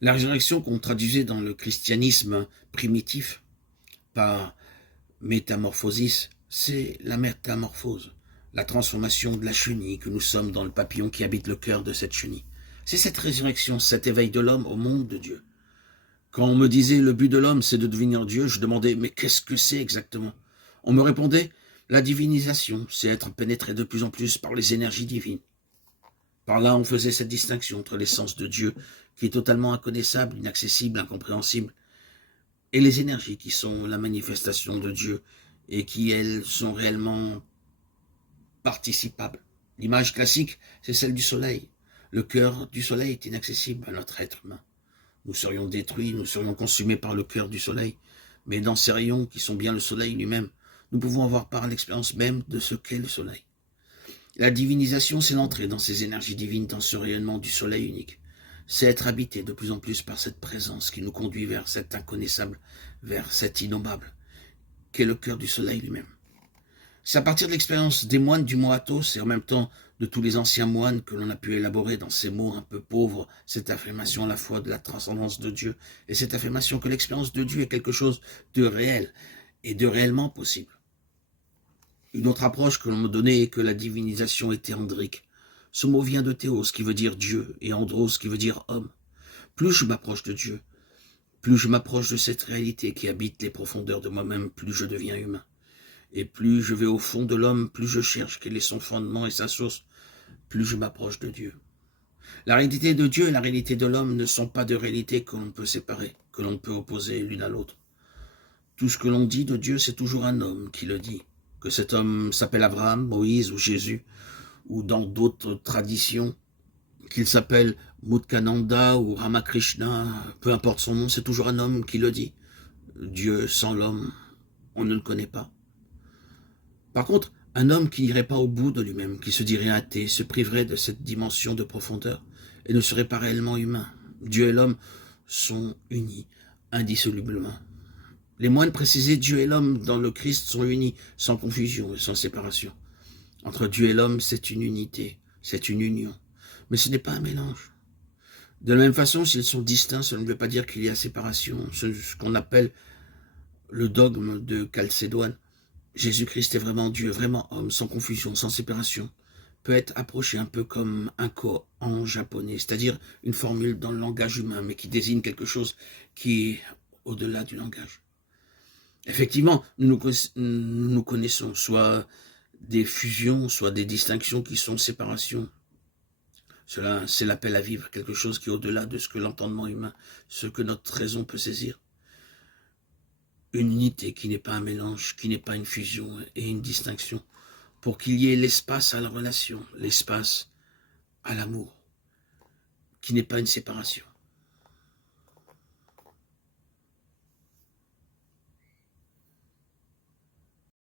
La résurrection qu'on traduisait dans le christianisme primitif par métamorphosis, c'est la métamorphose, la transformation de la chenille que nous sommes dans le papillon qui habite le cœur de cette chenille. C'est cette résurrection, cet éveil de l'homme au monde de Dieu. Quand on me disait le but de l'homme c'est de devenir Dieu, je demandais mais qu'est-ce que c'est exactement? On me répondait la divinisation, c'est être pénétré de plus en plus par les énergies divines. Par là, on faisait cette distinction entre l'essence de Dieu, qui est totalement inconnaissable, inaccessible, incompréhensible, et les énergies qui sont la manifestation de Dieu et qui, elles, sont réellement participables. L'image classique, c'est celle du soleil. Le cœur du soleil est inaccessible à notre être humain. Nous serions détruits, nous serions consumés par le cœur du soleil. Mais dans ces rayons qui sont bien le soleil lui-même, nous pouvons avoir part l'expérience même de ce qu'est le soleil. La divinisation, c'est l'entrée dans ces énergies divines, dans ce rayonnement du soleil unique. C'est être habité de plus en plus par cette présence qui nous conduit vers cet inconnaissable, vers cet innommable, qu'est le cœur du soleil lui-même. C'est à partir de l'expérience des moines du mot Athos et en même temps de tous les anciens moines que l'on a pu élaborer dans ces mots un peu pauvres, cette affirmation à la fois de la transcendance de Dieu et cette affirmation que l'expérience de Dieu est quelque chose de réel et de réellement possible. Une autre approche que l'on me donnait est que la divinisation était andrique. Ce mot vient de théos, qui veut dire Dieu, et andros, qui veut dire homme. Plus je m'approche de Dieu, plus je m'approche de cette réalité qui habite les profondeurs de moi-même, plus je deviens humain. Et plus je vais au fond de l'homme, plus je cherche quel est son fondement et sa source, plus je m'approche de Dieu. La réalité de Dieu et la réalité de l'homme ne sont pas de réalités que l'on peut séparer, que l'on peut opposer l'une à l'autre. Tout ce que l'on dit de Dieu, c'est toujours un homme qui le dit. Que cet homme s'appelle Abraham, Moïse ou Jésus, ou dans d'autres traditions, qu'il s'appelle Mutkananda ou Ramakrishna, peu importe son nom, c'est toujours un homme qui le dit. Dieu sans l'homme, on ne le connaît pas. Par contre, un homme qui n'irait pas au bout de lui-même, qui se dirait athée, se priverait de cette dimension de profondeur et ne serait pas réellement humain. Dieu et l'homme sont unis indissolublement. Les moines précisaient Dieu et l'homme dans le Christ sont unis, sans confusion et sans séparation. Entre Dieu et l'homme, c'est une unité, c'est une union. Mais ce n'est pas un mélange. De la même façon, s'ils sont distincts, cela ne veut pas dire qu'il y a séparation. C'est ce qu'on appelle le dogme de Chalcédoine. Jésus-Christ est vraiment Dieu, vraiment homme, sans confusion, sans séparation. Peut être approché un peu comme un ko en japonais, c'est-à-dire une formule dans le langage humain, mais qui désigne quelque chose qui est au-delà du langage. Effectivement, nous connaissons soit des fusions, soit des distinctions qui sont séparations. Cela, c'est l'appel à vivre, quelque chose qui est au-delà de ce que l'entendement humain, ce que notre raison peut saisir. Une unité qui n'est pas un mélange, qui n'est pas une fusion et une distinction, pour qu'il y ait l'espace à la relation, l'espace à l'amour, qui n'est pas une séparation.